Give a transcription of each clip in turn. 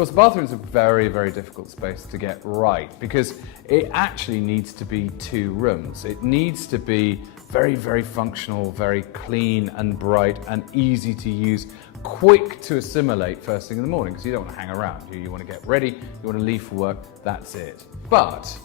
course, the bathroom is a very, very difficult space to get right because it actually needs to be 2 rooms. It needs to be very, very functional, very clean and bright and easy to use, quick to assimilate first thing in the morning because you don't want to hang around. You want to get ready, you want to leave for work, that's it. But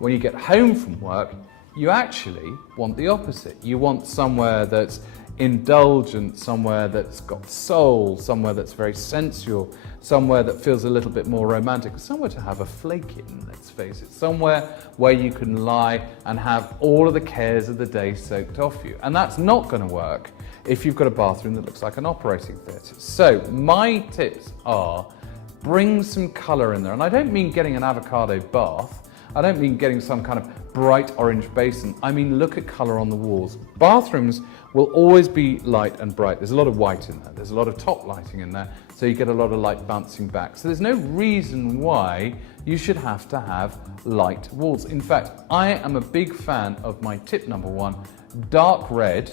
when you get home from work, you actually want the opposite. You want somewhere that's indulgent, somewhere that's got soul, somewhere that's very sensual, somewhere that feels a little bit more romantic, somewhere to have a flake in, let's face it, somewhere where you can lie and have all of the cares of the day soaked off you. And that's not going to work if you've got a bathroom that looks like an operating theatre. So my tips are, bring some colour in there. And I don't mean getting an avocado bath. I don't mean getting some kind of bright orange basin. I mean, look at colour on the walls. Bathrooms will always be light and bright. There's a lot of white in there. There's a lot of top lighting in there, so you get a lot of light bouncing back. So there's no reason why you should have to have light walls. In fact, I am a big fan of my tip number 1, dark red,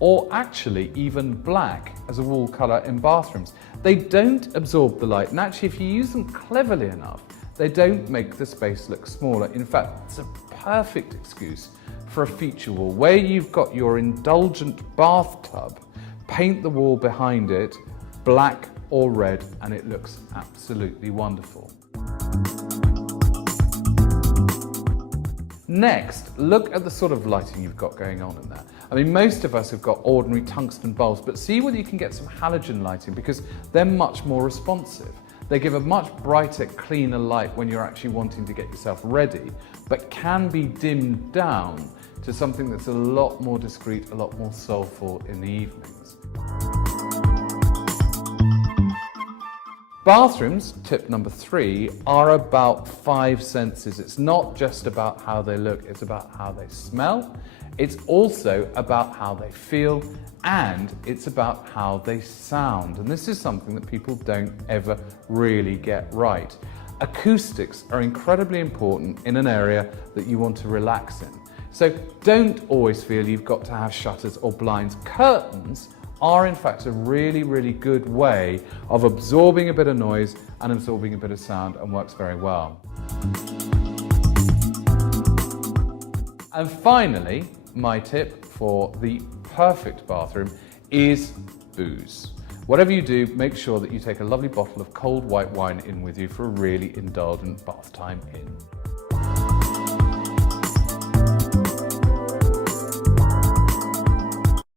or actually even black as a wall colour in bathrooms. They don't absorb the light, and actually if you use them cleverly enough, they don't make the space look smaller. In fact, it's a perfect excuse for a feature wall where you've got your indulgent bathtub, paint the wall behind it black or red, and it looks absolutely wonderful. Next, look at the sort of lighting you've got going on in there. I mean, most of us have got ordinary tungsten bulbs, but see whether you can get some halogen lighting because they're much more responsive. They give a much brighter, cleaner light when you're actually wanting to get yourself ready, but can be dimmed down to something that's a lot more discreet, a lot more soulful in the evenings. Bathrooms, tip number 3, are about 5 senses. It's not just about how they look, it's about how they smell. It's also about how they feel, and it's about how they sound. And this is something that people don't ever really get right. Acoustics are incredibly important in an area that you want to relax in. So don't always feel you've got to have shutters or blinds. Curtains are in fact a really, really good way of absorbing a bit of noise and absorbing a bit of sound, and works very well. And finally, my tip for the perfect bathroom is booze. Whatever you do, make sure that you take a lovely bottle of cold white wine in with you for a really indulgent bath time in.